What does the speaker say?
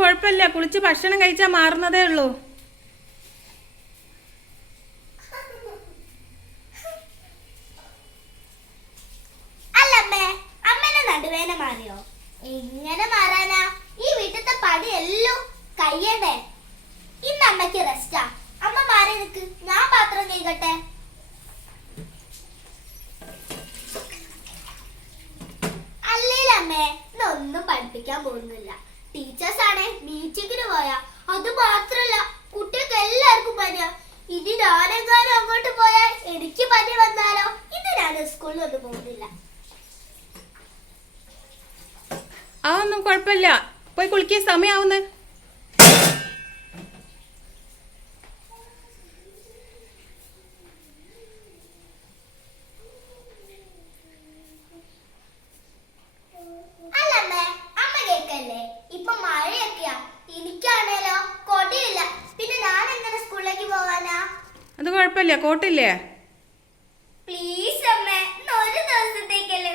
കുഴപ്പമില്ല. കുളിച്ച് ഭക്ഷണം കഴിച്ചാൽ മാറുന്നതേ ഉള്ളൂ. ഒന്നും എങ്ങനെ ഈ റെസ്റ്റാ അമ്മ ഞാൻ പാത്രം പഠിപ്പിക്കാൻ പോകുന്നില്ല. ടീച്ചേഴ്സ് ആണ് മീറ്റിങ്ങിന് പോയ. അത് മാത്രല്ല കുട്ടികൾക്ക് എല്ലാവർക്കും പനിയാ. ഇനി ഞാനെങ്ങാനും അങ്ങോട്ട് പോയാൽ എനിക്ക് പനി വന്നാലോ? ഇത് ഞാൻ സ്കൂളിൽ ഒന്നും പോകുന്നില്ല. അതൊന്നും കുഴപ്പമില്ല. പോയി കുളിക്കാൻ സമയാവുന്ന്. അത് കുഴപ്പമില്ല കോട്ടില്ലേ? പ്ലീസ് അമ്മേ ഒരു ദിവസത്തേക്കല്ലേ